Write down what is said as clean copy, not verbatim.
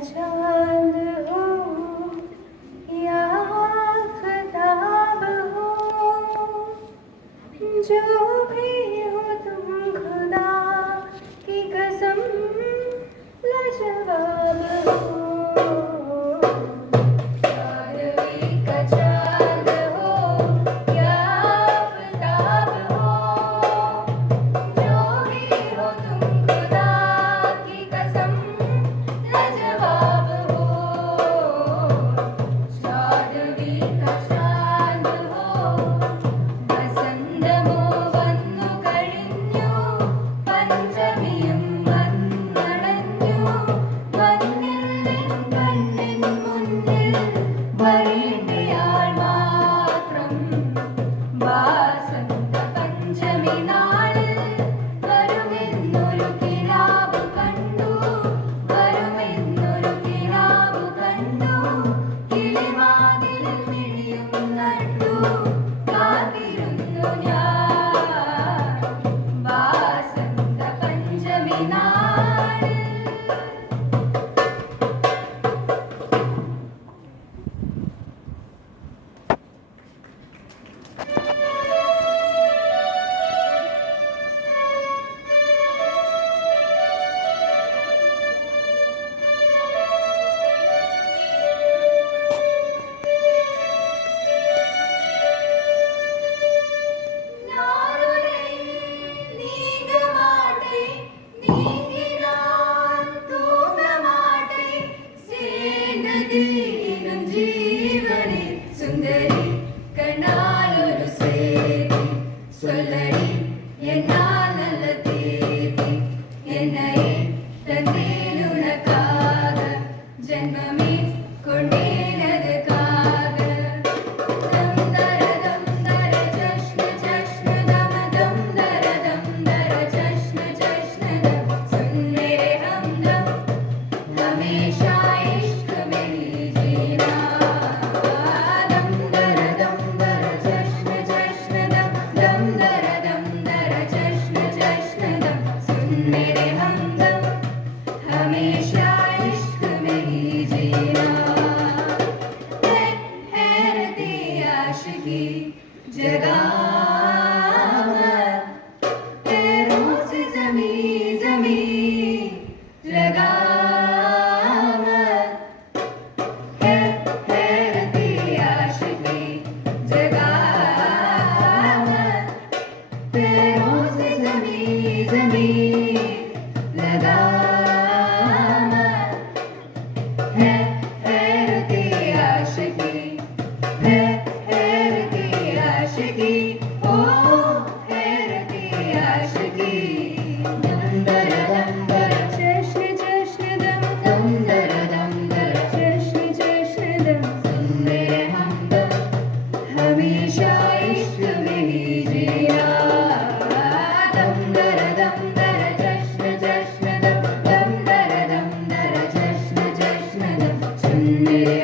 चांद हो या आफताब हो, जो भी हो तुम खुदा की कसम लाजवाब हो। चांदनी का चांद हो या आफताब हो, जो भी हो तुम खुदा की कसम लाजवाब हो। चांदनी का चांद हो വസന്തമോ വന്നു കഴിഞ്ഞു, പഞ്ചമിയും വന്നടഞ്ഞു, മഞ്ഞിൽ നിൻ കണ്ണിൻ മുന്നിൽ വരേണ്ടയാൾ മാത്രം. വാസന്ത പഞ്ചമി നാളിൽ വരുമെന്നൊരു കിനാവ് കണ്ടു, വരുമെന്നൊരു കിനാവ് കണ്ടു, കിളിവാതിലിൽ മിഴിയും നട്ടു കാത്തിരുന്നു ഞാൻ വാസന്ത പഞ്ചമി നാളിൽ. സുന്ദരി കണ്ണാലൊരു സേതി சொல்லடி என்னால் நல்ல தேதி என்னையே தந்தேன் உனக்காக ஜென்மமே கொண்டேன் அதுக்காக. தம் தர ஜஷ்ண ஜஷ்ண தம தம் தர ஜஷ்ண ஜஷ்ண தம் सुन मेरे हमदम हमेशा इश्क में ही जीना. दम दर जश्न जश्न दम दर जश्न जश्न दम सुन मेरे हमदम हमेशा इश्क में ही जीना. हैरती आशिकी जगा पैरों से जमी जमी लगा. हैरती आशिकी जगा पैरों से जमी जमी लगा. हैरती आशिकी हैरती आशिकी ओ हैरती आशिकी. दम दर जश्न जश्न दम दर जश्न जश्न दम सुन मेरे हमदम हमेशा इश्क में ही जीना. दम दर जश्न जश्न दम दर जश्न जश्न दम सुन मेरे